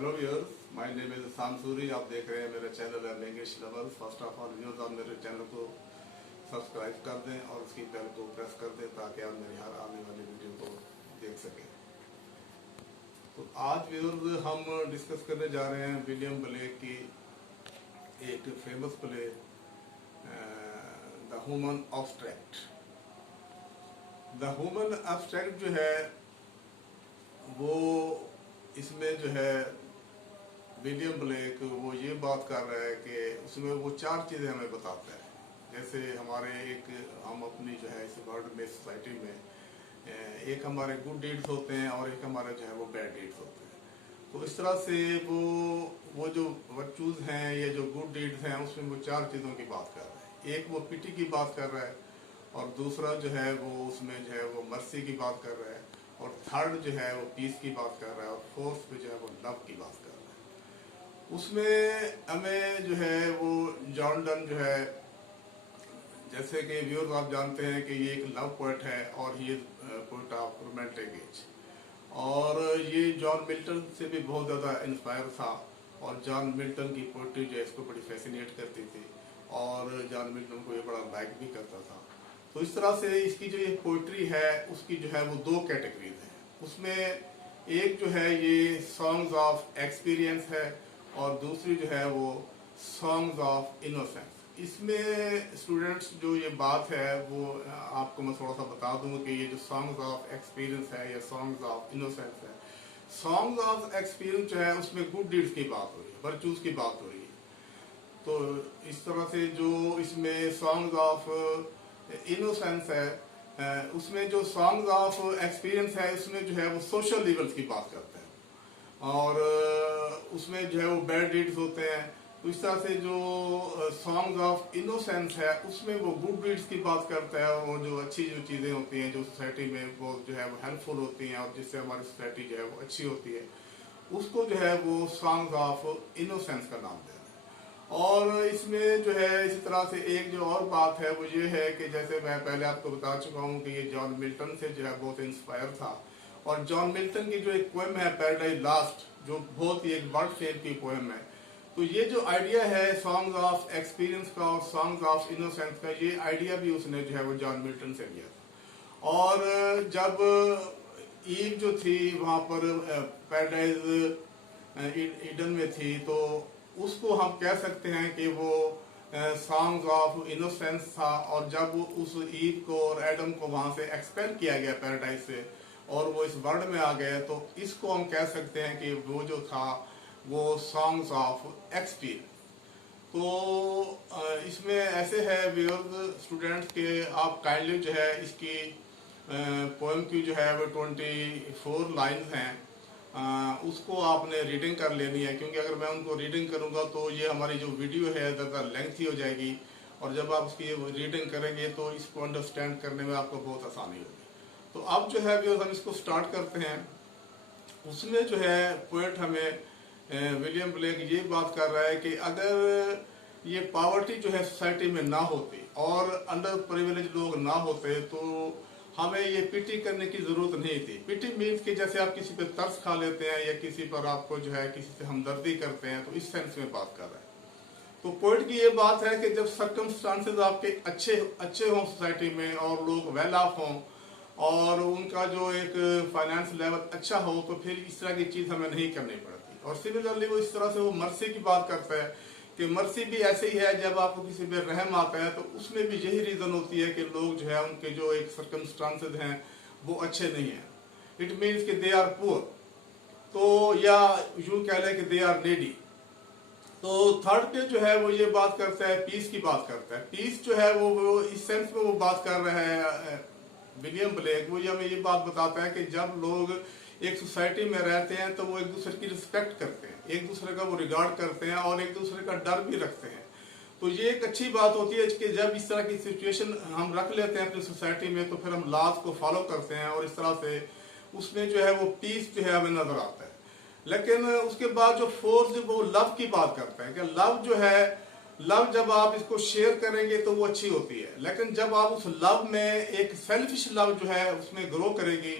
Hello viewers, my name is Shamsuri. आप देख रहे हैं मेरा चैनल है language lovers. First of all viewers, आप मेरे चैनल को सब्सक्राइब कर दें और उसकी बेल को प्रेस कर दें ताकि आप मेरी हर आने वाली वीडियो को देख सकें। तो आज व्यूअर्स हम डिस्कस करने जा रहे हैं विलियम ब्लेक की एक famous play the human abstract. The human abstract जो है वो इसमें जो है विलियम ब्लेक वो ये बात कर रहा है कि उसमें वो चार चीज़ें हमें बताता है। जैसे हमारे हम अपनी जो है इस वर्ल्ड में सोसाइटी में एक हमारे गुड डीड्स होते हैं और एक हमारे जो है वो बैड डीड्स होते हैं। तो इस तरह से वो जो वर्चूज़ हैं या जो गुड डीड्स हैं उसमें वो चार चीज़ों की बात कर रहा है। एक वो पिटी की बात कर रहा है और दूसरा जो है वो उसमें जो है वो मर्सी की बात कर रहा है और थर्ड जो है वो पीस की बात कर रहा है और फोर्थ पे जो है वो लव की बात कर रहा है। उसमें हमें जो है वो जॉन डन जो है, जैसे कि व्यूअर्स आप जानते हैं कि ये एक लव पोएट है और ये पोएट ऑफ रोमांटिक एज, और ये जॉन मिल्टन से भी बहुत ज़्यादा इंस्पायर था और जॉन मिल्टन की पोएट्री जो है इसको बड़ी फैसिनेट करती थी और जॉन मिल्टन को ये बड़ा लाइक भी करता था। तो इस तरह से इसकी जो ये पोइट्री है उसकी जो है वो दो कैटेगरीज हैं। उसमें एक जो है ये सॉन्ग्स ऑफ एक्सपीरियंस है और दूसरी जो है वो सॉन्ग्स ऑफ इनोसेंस। इसमें स्टूडेंट्स जो ये बात है वो आपको मैं थोड़ा सा बता दूं कि ये जो सॉन्ग्स ऑफ एक्सपीरियंस है या सॉन्ग्स ऑफ इनोसेंस है, सॉन्ग्स ऑफ एक्सपीरियंस जो है उसमें गुड डीड्स की बात हो रही है, वर्चूज की बात हो रही है। तो इस तरह से जो इसमें सॉन्ग्स ऑफ इनोसेंस है उसमें जो सॉन्ग्स ऑफ एक्सपीरियंस है उसमें जो है वो सोशल लेवल्स की बात करते हैं और उसमें जो है वो बैड डीड्स होते हैं। तो इस तरह से जो सॉन्ग्स ऑफ इनोसेंस है उसमें वो गुड डीड्स की बात करता है, वो जो अच्छी जो चीज़ें होती हैं जो सोसाइटी में वो जो है वो हेल्पफुल होती हैं और जिससे हमारी सोसाइटी जो है वो अच्छी होती है, उसको जो है वो सॉन्ग्स ऑफ इनोसेंस का नाम देना है। और इसमें जो है इसी तरह से एक जो और बात है वो ये है कि जैसे मैं पहले आपको बता चुका हूँ कि ये जॉन मिल्टन से जो है बहुत इंस्पायर था और जॉन मिल्टन की जो एक पोएम है पैराडाइज लॉस्ट, जो बहुत ही एक वर्ल्ड फेम की पोएम है। तो ये जो आइडिया है सॉन्ग्स ऑफ एक्सपीरियंस का और सॉन्ग्स ऑफ इनोसेंस का, ये आइडिया भी उसने जो है वो जॉन मिल्टन से लिया था। और जब ईव जो थी वहाँ पर पैराडाइज ईडन में थी तो उसको हम कह सकते हैं कि वो सॉन्ग्स ऑफ इनोसेंस था। और जब उस ईव को और एडम को वहां से एक्सपेल किया गया पैराडाइज से और वो इस वर्ल्ड में आ गए, तो इसको हम कह सकते हैं कि वो जो था वो सॉन्ग्स ऑफ एक्सपीरियंस। तो इसमें ऐसे है व्यूअर्स स्टूडेंट्स के आप काइंडली जो है इसकी पोएम की जो है वो 24 लाइन्स हैं, उसको आपने रीडिंग कर लेनी है, क्योंकि अगर मैं उनको रीडिंग करूंगा तो ये हमारी जो वीडियो है ज़्यादा लेंथी हो जाएगी और जब आप उसकी रीडिंग करेंगे तो इसको अंडरस्टैंड करने में आपको बहुत आसानी होगी। तो अब जो है हम इसको स्टार्ट करते हैं। उसमें जो है पोएट हमें विलियम ब्लेक ये बात कर रहा है कि अगर ये पॉवर्टी जो है सोसाइटी में ना होती और अंडर प्रिविलेज लोग ना होते तो हमें ये पिटी करने की जरूरत नहीं थी। पिटी मीन्स कि जैसे आप किसी पे तरस खा लेते हैं या किसी पर आपको जो है किसी से हमदर्दी करते हैं, तो इस सेंस में बात कर रहा है। तो पोएट की ये बात है कि जब सर्कमस्टांसेस आपके अच्छे हों सोसाइटी में और लोग वेल ऑफ हों और उनका जो एक फाइनेंस लेवल अच्छा हो तो फिर इस तरह की चीज हमें नहीं करनी पड़ती। और सिमिलरली वो इस तरह से वो मर्सी की बात करता है कि मर्सी भी ऐसे ही है, जब आपको किसी पे रहम आता है तो उसमें भी यही रीजन होती है कि लोग जो है उनके जो एक सर्कमस्टांसेस हैं वो अच्छे नहीं है। इट मीन्स कि दे आर पुअर, तो या यूं कह लें कि दे आर नीडी। तो थर्ड पे जो है वो ये बात करता है, पीस की बात करता है। पीस जो है वो इस सेंस में वो बात कर रहा है विलियम ब्लेक, वो हमें ये बात बताता है कि जब लोग एक सोसाइटी में रहते हैं तो वो एक दूसरे की रिस्पेक्ट करते हैं, एक दूसरे का वो रिगार्ड करते हैं और एक दूसरे का डर भी रखते हैं। तो ये एक अच्छी बात होती है कि जब इस तरह की सिचुएशन हम रख लेते हैं अपनी सोसाइटी में तो फिर हम लॉज को फॉलो करते हैं और इस तरह से उसमें जो है वो पीस जो है हमें नजर आता है। लेकिन उसके बाद जो फोर्थ वो लव की बात करते हैं कि लव जो है, लव जब आप इसको शेयर करेंगे तो वो अच्छी होती है, लेकिन जब आप उस लव में एक सेल्फिश लव जो है उसमें ग्रो करेगी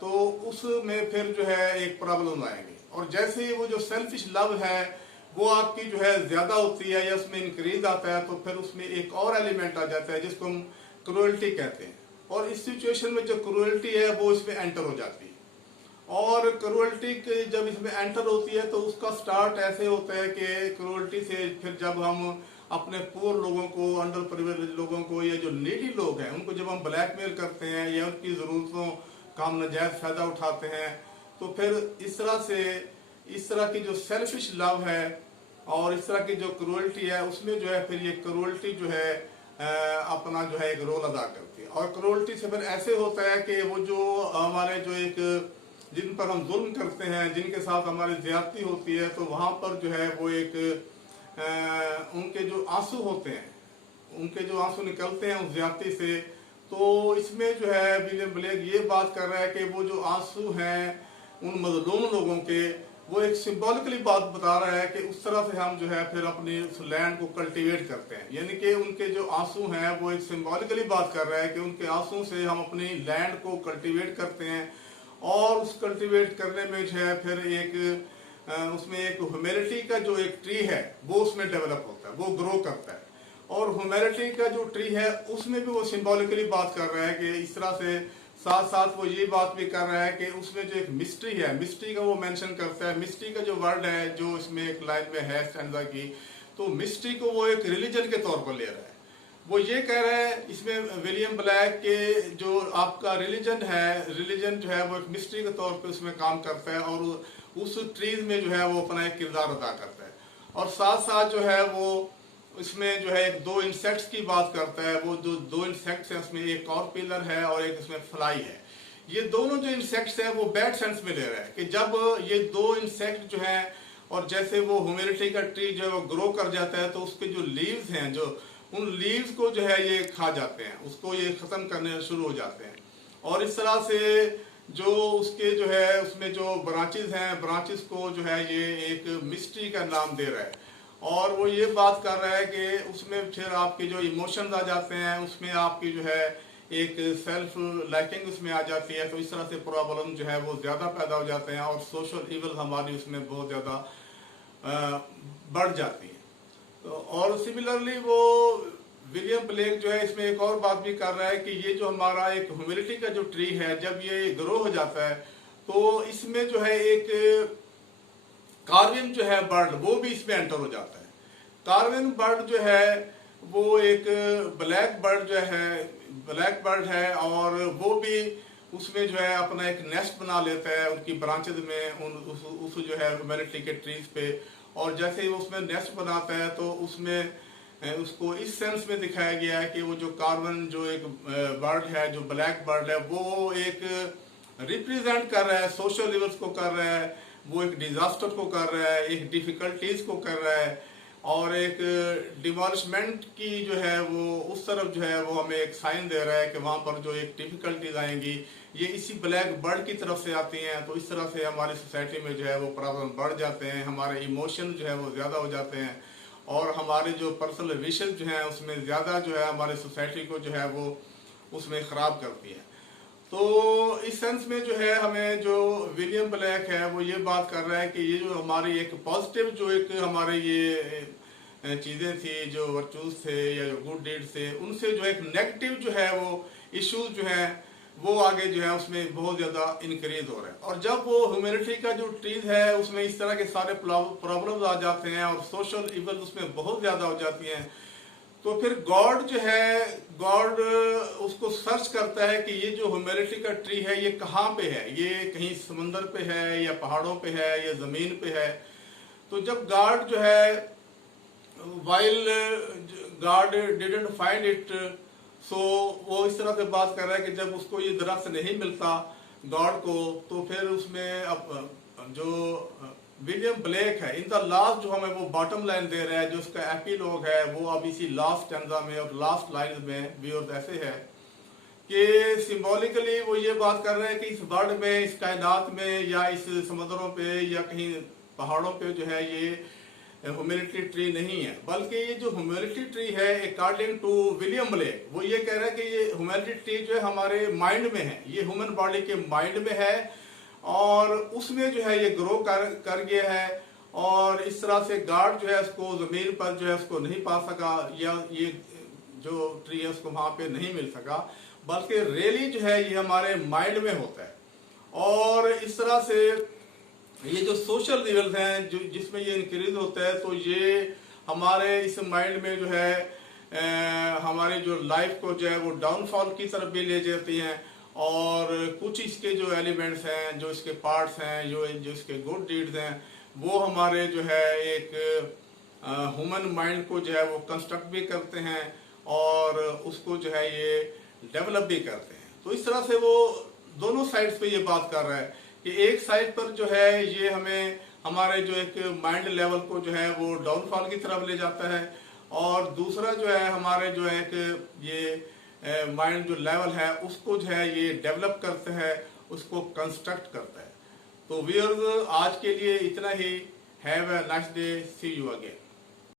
तो उसमें फिर जो है एक प्रॉब्लम आएगी। और जैसे ही वो जो सेल्फिश लव है वो आपकी जो है ज्यादा होती है या उसमें इंक्रीज आता है, तो फिर उसमें एक और एलिमेंट आ जाता है जिसको हम क्रूअल्टी कहते हैं। और इस सिचुएशन में जो क्रूअल्टी है वो इसमें एंटर हो जाती है। और क्रूअल्टी जब इसमें एंटर होती है तो उसका स्टार्ट ऐसे होता है कि क्रूअल्टी से फिर जब हम अपने पुअर लोगों को, अंडर प्रिविलेज्ड लोगों को, या जो नीडी लोग हैं उनको जब हम ब्लैकमेल करते हैं या उनकी जरूरतों का हम नाजायज फायदा उठाते हैं, तो फिर इस तरह की जो सेल्फिश लव है और इस तरह की जो क्रूअल्टी है उसमें जो है फिर ये क्रूअल्टी जो है अपना जो है एक रोल अदा करती है। और क्रूअल्टी से फिर ऐसे होता है कि वो जो हमारे जो एक जिन पर हम जुल्म करते हैं, जिनके साथ हमारी ज्यादती होती है, तो वहां पर जो है वो एक उनके जो आंसू होते हैं, उनके जो आंसू निकलते हैं उस ज्यादती से, तो इसमें जो है विलियम ब्लेक ये बात कर रहा है कि वो जो आंसू हैं उन मजलूम लोगों के, वो एक सिंबॉलिकली बात बता रहा है कि उस तरह से हम जो है फिर अपनी उस लैंड को कल्टीवेट करते हैं। यानी कि उनके जो आंसू हैं वो एक सिंबॉलिकली बात कर रहा है कि उनके आंसू से हम अपनी लैंड को कल्टीवेट करते हैं, और उस कल्टीवेट करने में जो है फिर एक उसमें एक ह्यूमैनिटी का जो एक ट्री है वो उसमें डेवलप होता है, वो ग्रो करता है। और ह्यूमैनिटी का जो ट्री है उसमें भी वो सिंबॉलिकली बात कर रहा है कि इस तरह से साथ साथ वो ये बात भी कर रहा है कि उसमें जो एक मिस्ट्री है, मिस्ट्री का वो मेंशन करता है। मिस्ट्री का जो वर्ड है जो इसमें एक लाइन में है स्टैंजा की, तो मिस्ट्री को वो एक रिलीजन के तौर पर ले रहा है। वो ये कह रहा है इसमें विलियम ब्लैक के जो आपका रिलीजन है, रिलीजन जो है वो एक मिस्ट्री के तौर पे उसमें काम करता है और उस ट्रीज में जो है वो अपना एक किरदार अदा करता है। और साथ साथ जो है वो इसमें जो है एक दो इंसेक्ट्स की बात करता है। वो जो दो इंसेक्ट्स हैं उसमें एक कॉर्पिलर है और एक इसमें फ्लाई है। ये दोनों जो इंसेक्ट्स हैं वो बैड सेंस में ले रहा है कि जब ये दो इंसेक्ट जो हैं और जैसे वो ह्यूमैनिटी का ट्री जो है वो ग्रो कर जाता है तो उसके जो लीव्स हैं, जो उन लीव्स को जो है ये खा जाते हैं, उसको ये खत्म करने शुरू हो जाते हैं। और इस तरह से जो उसके जो है उसमें जो ब्रांचेस हैं, ब्रांचेस को जो है ये एक मिस्ट्री का नाम दे रहा है। और वो ये बात कर रहा है कि उसमें फिर आपके जो इमोशंस आ जाते हैं, उसमें आपकी जो है एक सेल्फ लाइकिंग उसमें आ जाती है। तो इस तरह से प्रॉब्लम जो है वो ज्यादा पैदा हो जाते हैं और सोशल इवल हमारी उसमें बहुत ज्यादा बढ़ जाती है। तो और सिमिलरली वो विलियम ब्लेक जो है इसमें एक और बात भी कर रहा है कि ये जो हमारा एक ह्यूमैनिटी का जो ट्री है जब ये ग्रो हो जाता है तो इसमें जो है एक कार्विन जो है बर्ड वो भी इसमें एंटर हो जाता है। कार्विन बर्ड जो है वो एक ब्लैक बर्ड है और वो भी उसमें जो है अपना एक नेस्ट बना लेता है उनकी ब्रांचेज में, उस जो है ह्यूमैनिटी के ट्रीज पे। और जैसे ही वो उसमें नेस्ट बनाता है तो उसमें उसको इस सेंस में दिखाया गया है कि वो जो कार्वन जो एक बर्ड है, जो ब्लैक बर्ड है, वो एक रिप्रेजेंट कर रहा है सोशल लेवल्स को, कर रहा है वो एक डिजास्टर को कर रहा है, एक डिफिकल्टीज को कर रहा है और एक डिमोलिशमेंट की जो है वो उस तरफ जो है वो हमें एक साइन दे रहा है कि वहां पर जो एक डिफिकल्टीज आएंगी ये इसी ब्लैक बर्ड की तरफ से आती हैं। तो इस तरह से हमारी सोसाइटी में जो है वो प्रॉब्लम बढ़ जाते हैं, हमारे इमोशन जो है वो ज्यादा हो जाते हैं और हमारे जो पर्सनल विशेष जो है उसमें ज्यादा जो है हमारी सोसाइटी को जो है वो उसमें खराब करती है। तो इस सेंस में जो है हमें जो विलियम ब्लैक है वो ये बात कर रहा है कि ये जो हमारी एक पॉजिटिव जो एक हमारे ये चीजें थी, जो वर्चूज थे या जो गुड डीड थे, उनसे जो एक नेगेटिव जो है वो इश्यूज जो है वो आगे जो है उसमें बहुत ज्यादा इंक्रीज हो रहा है। और जब वो ह्यूमैनिटी का जो ट्रीज है उसमें इस तरह के सारे प्रॉब्लम्स आ जाते हैं और सोशल इवल उसमें बहुत ज्यादा हो जाती हैं, तो फिर गॉड जो है, गॉड उसको सर्च करता है कि ये जो ह्यूमैनिटी का ट्री है ये कहाँ पे है, ये कहीं समंदर पे है या पहाड़ों पे है या जमीन पे है। तो जब गॉड जो है while God didn't find it, so वो इस तरह से बात कर रहा है कि जब उसको ये दरख्त नहीं मिलता गॉड को, तो फिर उसमें अब जो विलियम ब्लेक है इन द लास्ट जो हमें वो बॉटम लाइन दे रहा है, जो उसका एपिलॉग है वो अब इसी लास्ट स्टैंजा में और लास्ट लाइन में भी और ऐसे है कि सिंबॉलिकली वो ये बात कर रहे हैं कि इस वर्ल्ड में, इस कायनात में या इस समुद्रों पे या कहीं पहाड़ों पे जो है ये ह्यूमैनिटी ट्री नहीं है, बल्कि ये जो ह्यूमैनिटी ट्री है अकॉर्डिंग टू विलियम ब्लेक वो ये कह रहा है कि ये ह्यूमैनिटी ट्री जो है हमारे माइंड में है, ये ह्यूमन बॉडी के माइंड में है और उसमें जो है ये ग्रो कर गया है, और इस तरह से गार्ड जो है उसको जमीन पर जो है उसको नहीं पा सका, या ये जो ट्री है उसको वहां पे नहीं मिल सका, बल्कि रियली जो है ये हमारे माइंड में होता है। और इस तरह से ये जो सोशल लेवल्स हैं जो जिसमें ये इंक्रीज होता है, तो ये हमारे इस माइंड में जो है हमारे जो लाइफ को जो है वो डाउनफॉल की तरफ भी ले जाती हैं। और कुछ इसके जो एलिमेंट्स हैं, जो इसके पार्ट्स हैं, जो इसके गुड डीड्स हैं, वो हमारे जो है एक ह्यूमन माइंड को जो है वो कंस्ट्रक्ट भी करते हैं और उसको जो है ये डेवलप भी करते हैं। तो इस तरह से वो दोनों साइड्स पे ये बात कर रहा है कि एक साइड पर जो है ये हमें हमारे जो एक माइंड लेवल को जो है वो डाउनफॉल की तरफ ले जाता है, और दूसरा जो है हमारे जो है एक ये माइंड जो लेवल है उसको जो है ये डेवलप करता है, उसको कंस्ट्रक्ट करता है। तो व्यूअर्स आज के लिए इतना ही। Have a nice day, see you again.